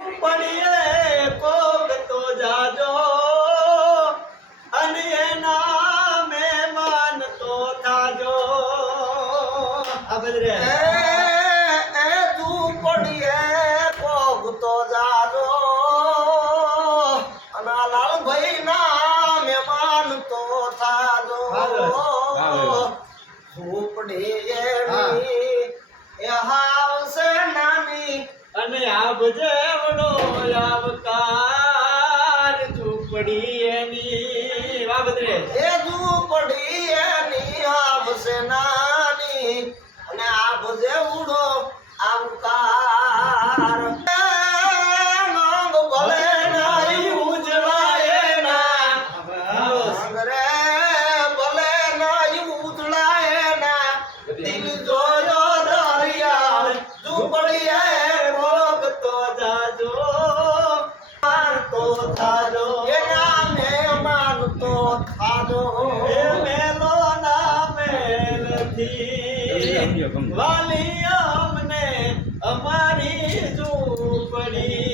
પડીએ કોક તો જાજો અને એના મહેમાન તો થાજો. આ બદરે એ તું પડીએ કોક તો જાજો અને લાલભાઈ ના મહેમાન તો થાજો. ઝૂંપડી એ હાવશે નાની અને આબ જેવડો આવકાર ઝૂંપડી એની. આ બદરે એ ઝૂંપડી એની આવશે નાની અને આબ જેવડો આવકાર. નંગ ભલે નહીં ઉજળાય ના રે ભલે નહીં ઉજળાય ના દિલ જોયો દરિયા ઝૂંપડી કોક તો જાજો તો થાજો એના મહેમાન તો થાજો. એ મેલો ના મેલથી વાલી અમને અમારી ઝૂંપડી